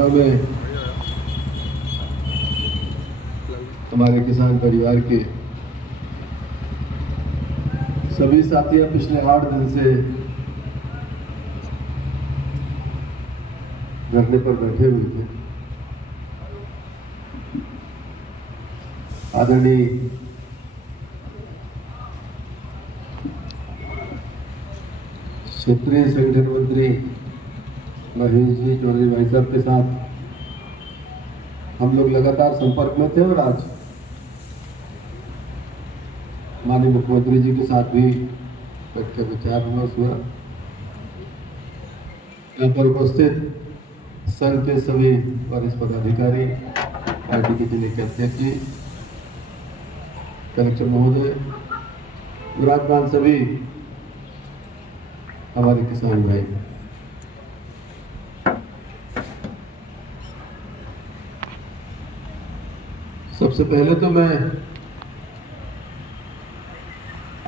आपदा में हमारे किसान परिवार के सभी साथियां पिछले 8 दिन से धरने पर बैठे हुए थे। आदरणीय क्षेत्रीय संगठन मंत्री महेश जी चौधरी भाई साहब के साथ हम लोग लगातार संपर्क में थे और आज माननीय मुख्यमंत्री जी के साथ भी बैठ कर विचार विमर्श हुआ। यहाँ पर उपस्थित संघ के सभी वरिष्ठ पदाधिकारी, पार्टी के जिले के अध्यक्ष जी, कलेक्टर महोदय, विराजमान सभी हमारे किसान भाई, सबसे पहले तो मैं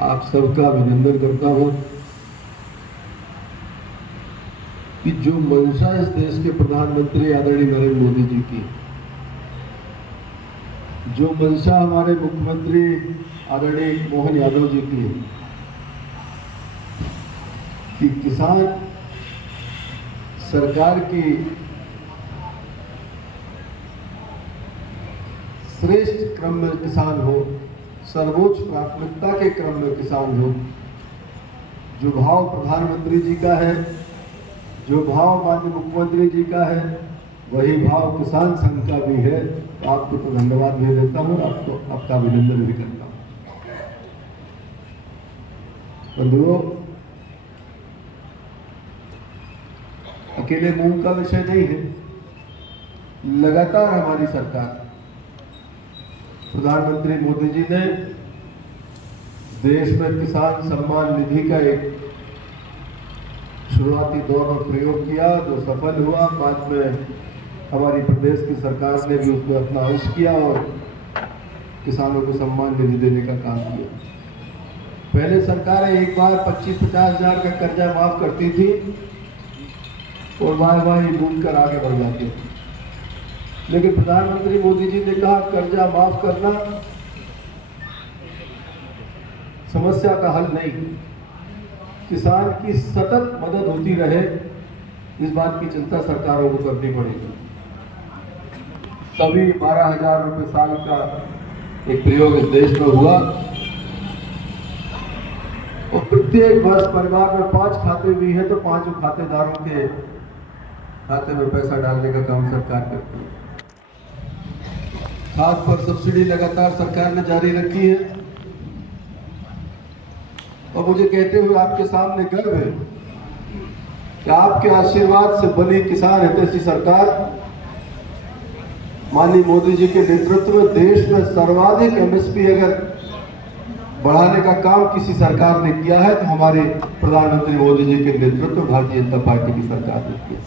आप सबका अभिनंदन करता हूं कि जो मंशा इस देश के प्रधानमंत्री आदरणीय नरेंद्र मोदी जी की, जो मंशा हमारे मुख्यमंत्री आदरणीय मोहन यादव जी की कि किसान सरकार की श्रेष्ठ क्रम में किसान हो, सर्वोच्च प्राथमिकता के क्रम में किसान हो। जो भाव प्रधानमंत्री जी का है, जो भाव माननीय मुख्यमंत्री जी का है, वही भाव किसान संघ का भी है। तो आपको तो धन्यवाद भी देता हूँ, आपको आपका अभिनंदन भी करता हूँ। बंधुओं, अकेले मूंग का विषय नहीं है। लगातार हमारी सरकार, प्रधानमंत्री मोदी जी ने देश में किसान सम्मान निधि का एक शुरुआती दौर में प्रयोग किया, जो सफल हुआ। बाद में हमारी प्रदेश की सरकार ने भी उसमें अपना अंश किया और किसानों को सम्मान निधि देने का काम किया। पहले सरकारें एक बार 25-50 हजार का कर्जा माफ करती थी और वाह बूंद कर आगे बढ़ जाती थी। लेकिन प्रधानमंत्री मोदी जी ने कहा कर्जा माफ करना समस्या का हल नहीं, किसान की सतत मदद होती रहे, इस बात की चिंता सरकारों को करनी पड़ेगी। तभी 12,000 रुपये साल का एक प्रयोग इस देश में हुआ और प्रत्येक वर्ष परिवार में 5 खाते भी है तो 5 खातेदारों के खाते में पैसा डालने का काम सरकार करती है। खाद पर सब्सिडी लगातार सरकार ने जारी रखी है और मुझे कहते हुए आपके सामने गर्व है कि आपके आशीर्वाद से बनी किसान हितैषी सरकार माननीय मोदी जी के नेतृत्व में देश में सर्वाधिक एमएसपी अगर बढ़ाने का काम किसी सरकार ने किया है तो हमारे प्रधानमंत्री मोदी जी के नेतृत्व में भारतीय जनता पार्टी की सरकार ने किया।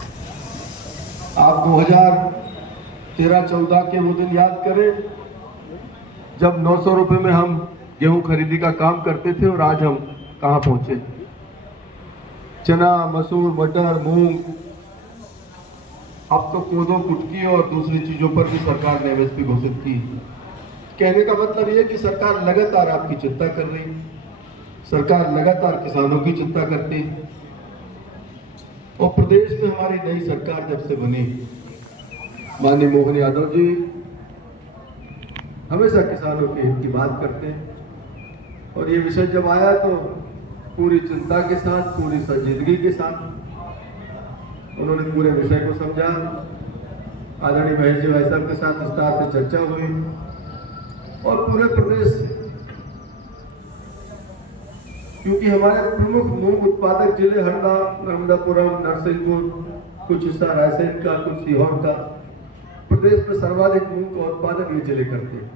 आप 2013-14 के वो दिन याद करें जब 900 रुपए में हम गेहूं खरीदी का काम करते थे और आज हम कहां पहुंचे। चना, मसूर, मटर, मूंग, अब तो कोदो, कुटकी और दूसरी चीजों पर भी सरकार ने एमएसपी घोषित की। कहने का मतलब यह कि सरकार लगातार आपकी चिंता कर रही, सरकार लगातार किसानों की चिंता करती। और प्रदेश में हमारी नई सरकार जब से बनी, माननीय मोहन यादव जी हमेशा किसानों के हित की बात करते हैं और ये विषय जब आया तो पूरी चिंता के साथ, पूरी संजीदगी के साथ उन्होंने पूरे विषय को समझा। आदरणीय महेश जी भाई साहब के साथ विस्तार से चर्चा हुई और पूरे प्रदेश से, क्योंकि हमारे प्रमुख मूंग उत्पादक जिले हरदा, नर्मदापुरम, नरसिंहपुर, कुछ हिस्सा रायसेन का, कुछ सीहोर का, प्रदेश में सर्वाधिक मूंग का उत्पादन ये जिले करते हैं।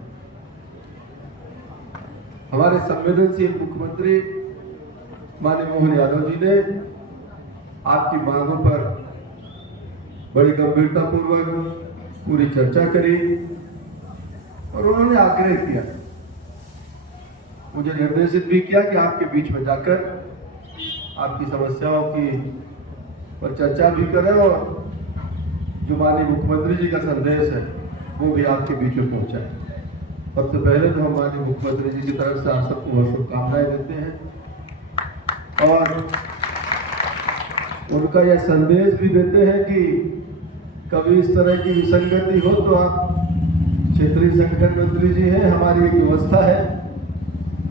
हमारे संवेदनशील मुख्यमंत्री माननीय मोहन यादव जी ने आपकी मांगों पर बड़ी गंभीरता पूर्वक पूरी चर्चा करी और उन्होंने आग्रह किया, मुझे निर्देशित भी किया कि आपके बीच में जाकर आपकी समस्याओं की पर चर्चा भी करें और जो माननीय मुख्यमंत्री जी का संदेश है वो भी आपके बीच में पहुंचाए। सबसे पहले तो हम माननीय मुख्यमंत्री जी की तरफ से आप सबको बहुत शुभकामनाएं देते हैं और उनका यह संदेश भी देते हैं कि कभी इस तरह की विसंगति हो तो आप क्षेत्रीय संगठन मंत्री जी हैं, हमारी एक व्यवस्था है,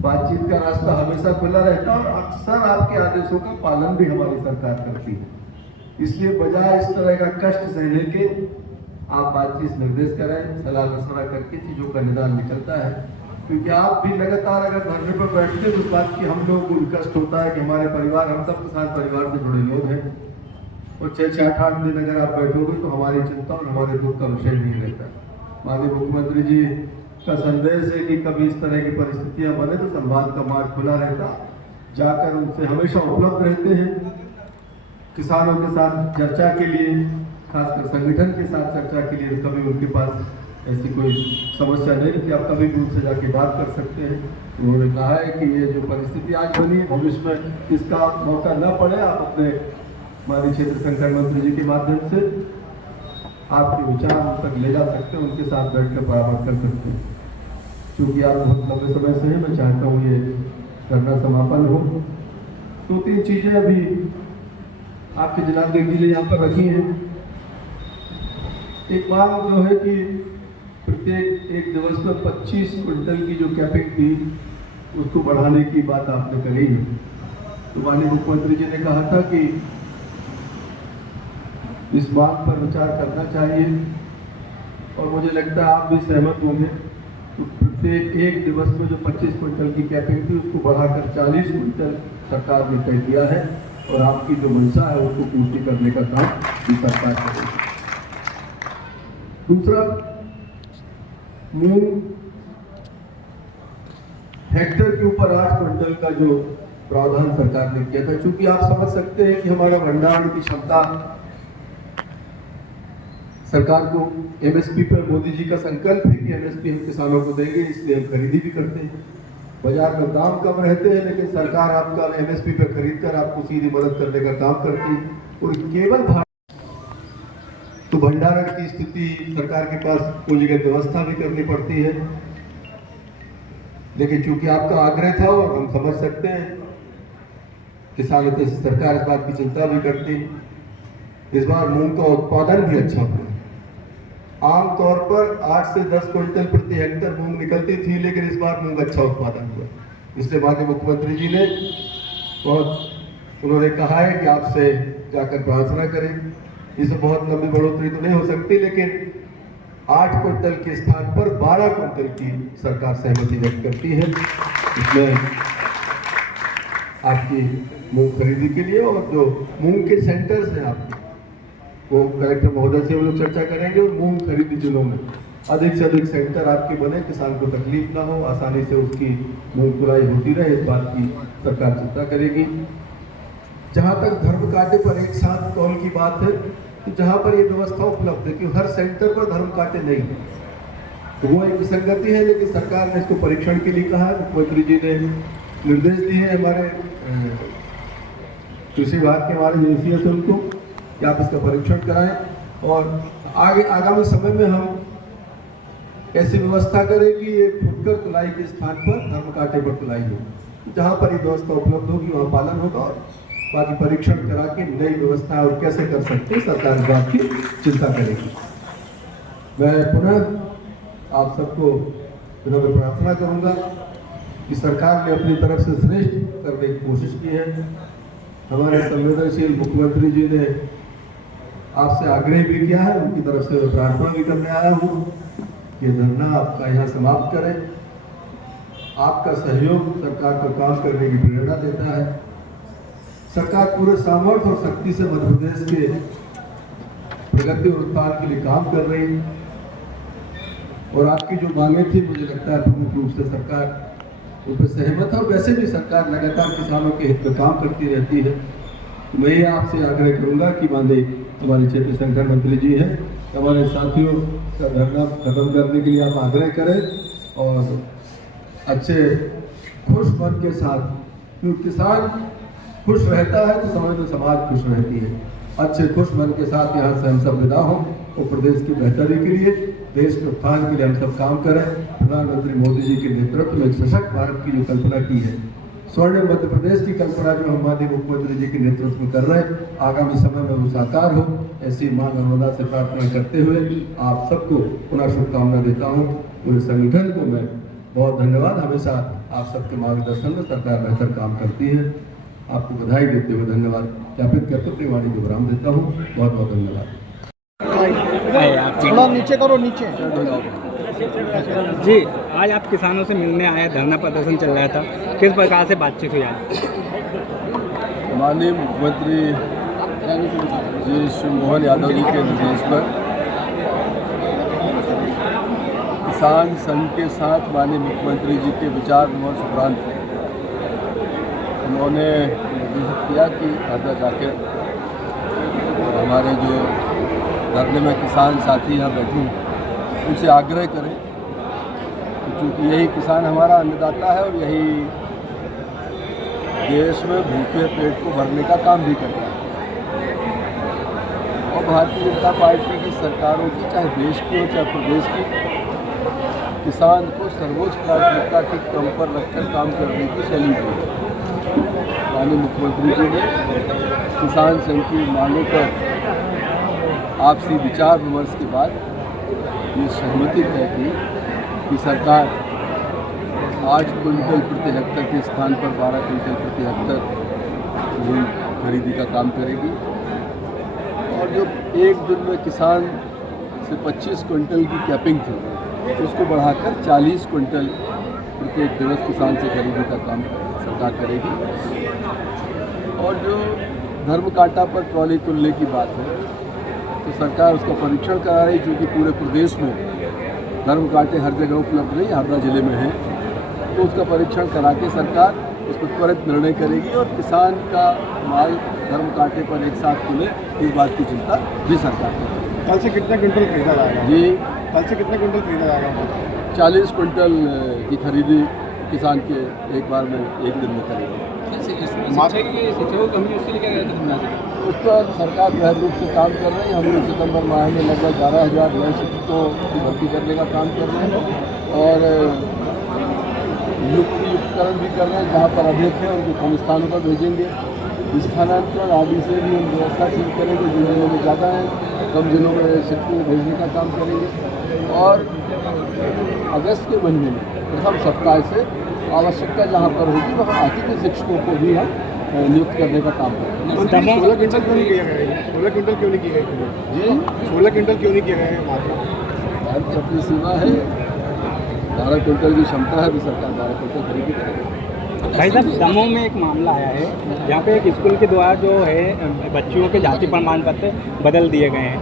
बातचीत का रास्ता हमेशा खुला रहता है और अक्सर आपके आदेशों का पालन भी हमारी सरकार करती है। इसलिए बजाय इस तरह का कष्ट सहने के आप बातचीत निर्देश करें, सलाह मशवरा करके चीज़ों का निदान निकलता है। क्योंकि आप भी लगातार अगर धरने पर बैठते तो इस बात की हम लोगों को कष्ट होता है कि हमारे परिवार, हम सबके साथ परिवार से जुड़े लोग हैं और 6-8 दिन अगर आप बैठोगे तो हमारी चिंता और हमारे दुख का विषय नहीं रहता। माननीय मुख्यमंत्री जी का संदेश है कि कभी इस तरह की परिस्थितियां बने तो संवाद का मार्ग खुला रहता, जाकर उनसे हमेशा उपलब्ध रहते हैं। किसानों के साथ चर्चा के लिए, खासकर संगठन के साथ चर्चा के लिए कभी उनके पास ऐसी कोई समस्या नहीं कि आप कभी भी उनसे जाके बात कर सकते हैं। उन्होंने कहा है कि ये जो परिस्थिति आज बनी है भविष्य में इसका मौका न पड़े, आप अपने माननीय क्षेत्र संगठन मंत्री जी के माध्यम से आपके विचार उन तक ले जा सकते हैं, उनके साथ बैठकर परामर्श कर सकते हैं। क्योंकि आप बहुत लंबे समय से हैं, मैं चाहता हूँ ये धरना समापन हो। 2-3 चीज़ें अभी आपके जनाब जी ने यहाँ पर रखी हैं। एक बात जो है कि प्रत्येक एक दिवस में 25 क्विंटल की जो कैपिंग थी उसको बढ़ाने की बात आपने कही है। तो माननीय मुख्यमंत्री जी ने कहा था कि इस बात पर विचार करना चाहिए और मुझे लगता है आप भी सहमत होंगे। तो प्रत्येक एक दिवस में जो 25 क्विंटल की कैपिंग थी उसको बढ़ाकर 40 क्विंटल सरकार ने तय किया है और आपकी जो मंशा है उसको पूर्ति करने का काम सरकार करेगी। दूसरा, मूंग हेक्टेयर के ऊपर 8 क्विंटल का जो प्रावधान सरकार ने किया था, क्योंकि आप समझ सकते हैं कि हमारा भंडारण की क्षमता, सरकार को एमएसपी पर मोदी जी का संकल्प है कि एमएसपी हम किसानों को देंगे, इसलिए हम खरीदी भी करते हैं। बाजार में दाम कम रहते हैं लेकिन सरकार आपका एमएसपी पर खरीद कर आपको सीधी मदद करने का काम करती है। और केवल तो भंडारण की स्थिति सरकार के पास पूंजीगत व्यवस्था भी करनी पड़ती है, लेकिन चूंकि आपका आग्रह था और हम समझ सकते हैं, किसानों से सरकार इस बात की चिंता भी करती है। इस बार मूंग का उत्पादन भी अच्छा हुआ। आमतौर पर 8 से 10 क्विंटल प्रति हेक्टेयर मूंग निकलती थी, लेकिन इस बार मूंग अच्छा उत्पादन हुआ। इसलिए माननीय मुख्यमंत्री जी ने उन्होंने कहा है कि आपसे जाकर प्रार्थना करें। इसमें बहुत लंबी बढ़ोतरी तो नहीं हो सकती, लेकिन 8 क्विंटल के स्थान पर 12 क्विंटल की सरकार सहमति व्यक्त करती है। इसमें आपकी मूंग खरीदी के लिए और जो मूंग के सेंटर्स हैं आपके, वो कलेक्टर महोदय से वो लोग चर्चा करेंगे और मूंग खरीदी जिलों में अधिक से अधिक सेंटर आपके बने, किसान को तकलीफ ना हो, आसानी से उसकी मूंग तुलाई होती रहे, इस बात की सरकार चिंता करेगी। जहाँ तक धर्म कांटे पर एक साथ कॉल की बात है, तो जहाँ पर ये व्यवस्था उपलब्ध है कि हर सेंटर पर धर्म कांटे नहीं है, तो वो एक विसंगति है, लेकिन सरकार ने इसको परीक्षण के लिए कहा है। मुख्यमंत्री जी ने निर्देश दिए हैं हमारे कृषि विभाग के हमारे एसीएस उनको कि आप इसका परीक्षण कराएं और आगामी समय में हम ऐसी व्यवस्था करें कि ये फुटकर तुलाई के स्थान पर धर्म कांटे पर तुलाई हो। जहाँ पर ये व्यवस्था उपलब्ध होगी वहाँ पालन होगा और बाकी परीक्षण करा के नई व्यवस्था और कैसे कर सकते हैं सरकार इस बात की चिंता करेगी। मैं पुनः आप सबको विनम्र प्रार्थना करूंगा कि सरकार ने अपनी तरफ से श्रेष्ठ करने की कोशिश की है। हमारे संवेदनशील मुख्यमंत्री जी ने आपसे आग्रह भी किया है, उनकी तरफ से मैं प्रार्थना भी करने आया हूँ कि धरना आपका यहाँ समाप्त करें। आपका सहयोग सरकार को काम करने की प्रेरणा देता है। सरकार पूरे सामर्थ्य और शक्ति से मध्य प्रदेश के प्रगति और उत्थान के लिए काम कर रही है और आपकी जो मांगे थी, मुझे लगता है प्रमुख रूप से सरकार उन पर सहमत है और वैसे भी सरकार लगातार किसानों के हित में काम करती रहती है। तो मैं ये आपसे आग्रह करूंगा कि माननीय हमारे क्षेत्रीय संगठन मंत्री जी हैं, हमारे साथियों का धरना खत्म करने के लिए आप आग्रह करें और अच्छे खुश मन के साथ, क्योंकि किसान खुश रहता है तो समझ लो समाज खुश रहती है। अच्छे खुश मन के साथ यहाँ से हम सब विदा हों। और प्रदेश की बेहतरी के लिए, देश के उत्थान के लिए हम सब काम करें। प्रधानमंत्री मोदी जी के नेतृत्व में एक सशक्त भारत की जो कल्पना की है, स्वर्णिम मध्य प्रदेश की कल्पना जो हम माननीय मुख्यमंत्री जी के नेतृत्व में कर रहे हैं, आगामी समय में वो साकार हो, ऐसी मां नर्मदा से प्रार्थना करते हुए आप सबको पुनः शुभकामना देता हूँ। पूरे संगठन को मैं बहुत धन्यवाद, हमेशा आप सबके मार्गदर्शन में सरकार बेहतर काम करती है। आपको बधाई देते हुए धन्यवाद ज्ञापित करते अपनी वाणी को विराम देता हूँ। बहुत बहुत धन्यवाद। थोड़ा नीचे करो, नीचे जी। आज आप किसानों से मिलने आए, धरना प्रदर्शन चल रहा था, किस प्रकार से बातचीत हुई आज? माननीय मुख्यमंत्री जी श्री मोहन यादव जी के निर्देश पर किसान संघ के साथ माननीय मुख्यमंत्री जी के विचार विमर्श उपरांत उन्होंने निर्देशित किया कि हरदा जाकर हमारे जो धरने में किसान साथी यहाँ बैठे हैं उनसे आग्रह करें, क्योंकि यही किसान हमारा अन्नदाता है और यही देश में भूखे पेट को भरने का काम भी करता है। और भारतीय जनता पार्टी की सरकारों की, चाहे देश की हो चाहे प्रदेश की, किसान को सर्वोच्च प्राथमिकता के क्रम पर रखकर काम करने की शैली है। माननीय मुख्यमंत्री जी ने किसान संघ की मांगों पर आपसी विचार विमर्श के बाद ये सहमति तय की कि सरकार 8 क्विंटल प्रति हेक्टर के स्थान पर 12 क्विंटल प्रति हेक्टर मूंग खरीदी का काम करेगी, और जो एक दिन में किसान से 25 क्विंटल की कैपिंग थी उसको बढ़ाकर 40 क्विंटल प्रत्येक दिवस किसान से खरीदी का काम सरकार करेगी। और जो धर्म कांटा पर ट्रॉली तुलने की बात है तो सरकार उसका परीक्षण करा रही, क्योंकि पूरे प्रदेश में धर्म कांटे हर जगह उपलब्ध नहीं, हरदा जिले में है, तो उसका परीक्षण करा के सरकार उस पर त्वरित निर्णय करेगी और किसान का माल धर्म कांटे पर एक साथ तुले, इस बात की चिंता भी सरकार करेगी। कल से कितने क्विंटल खरीदा जाएगा? जी, कल से कितने क्विंटल खरीदा जाएगा? 40 क्विंटल की खरीदी किसान के एक बार में एक दिन में करेगी। उस पर सरकार गहन रूप से काम कर रही है। हम लोग सितंबर माह में लगभग 11,000 नए शिक्षकों की भर्ती करने का काम कर रहे हैं और युक्तिकरण भी कर रहे हैं। जहाँ पर अधिक है उनको कम स्थानों पर भेजेंगे। स्थानांतरण आदि से भी हम व्यवस्था ठीक करेंगे। जिन जिलों में ज़्यादा है, कम जिलों में शिक्षकों को भेजने का काम करेंगे। और अगस्त के महीने में प्रथम सप्ताह से आवश्यकता जहाँ पर होगी वहाँ अतिथि शिक्षकों को भी हम नियुक्त करने का काम करेंगे। 16 क्विंटल क्यों नहीं किया गया? 16 क्विंटल क्यों नहीं किया गया? जी, 16 क्विंटल क्यों नहीं किया गया? मात्रा भारत की अपनी सीमा है, 12 क्विंटल की क्षमता है तो सरकार 12 क्विंटल खरीदी करेगी। भाई साहब, दमोह में एक मामला आया है जहाँ पे एक स्कूल के द्वारा जो है बच्चियों के जाति प्रमाण पत्र बदल दिए गए हैं।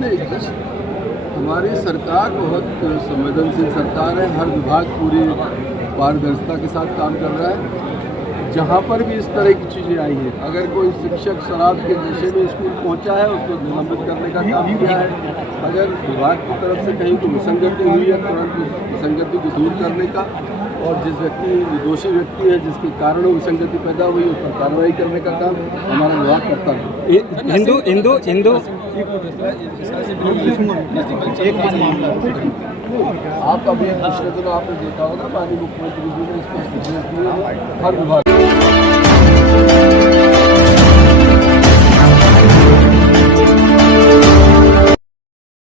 नहीं, हमारी सरकार बहुत संवेदनशील सरकार है। हर विभाग पूरी पारदर्शिता के साथ काम कर रहा है। जहाँ पर भी इस तरह की चीज़ें आई हैं, अगर कोई शिक्षक शराब के नशे में स्कूल पहुँचा है उसको निलंबित करने का काम किया है। अगर विभाग की तरफ से कहीं कोई विसंगति हुई है तुरंत उस विसंगति को दूर करने का, और जिस व्यक्ति दोषी व्यक्ति है जिसके कारण वो विसंगति पैदा हुई उस पर कार्रवाई करने का काम हमारा विभाग करता है। हिंदू आप अभी पिछले दिनों आपने देखा होगा माननीय मुख्यमंत्री जी ने इसको निर्देश दिए हर विभाग।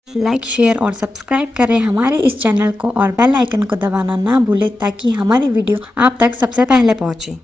लाइक, शेयर और सब्सक्राइब करें हमारे इस चैनल को और बेल आइकन को दबाना ना भूलें ताकि हमारी वीडियो आप तक सबसे पहले पहुंचे।